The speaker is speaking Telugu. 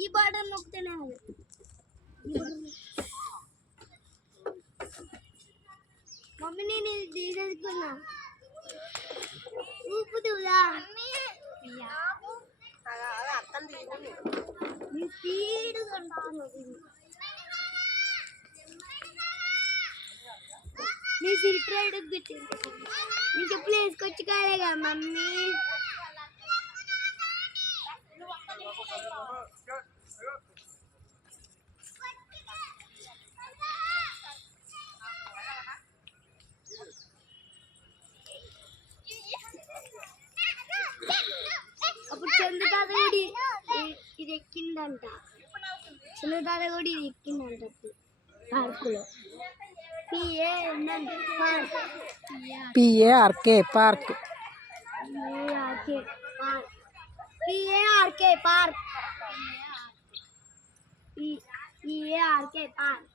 ఈ బటన్ నొక్కితేనే మమ్మీ నేను ఇది తీసేసుకున్నా ఊపుతుదా నీ స్పీడ్ నీ ఫిల్టర్ రైడ్ పెట్టింది నీకు ప్లేస్కి వచ్చి కాలేగా మమ్మీ అప్పుడు చంద్ర తాత కూడా ఇది ఎక్కిందంట చంద్ర తాత కూడా ఇది ఎక్కిందంట పార్కులో పిఏఆర్కే పార్క్ పిఏఆర్కే పార్క్ పిఏఆర్కే పార్క్ పిఏఆర్కే పార్క్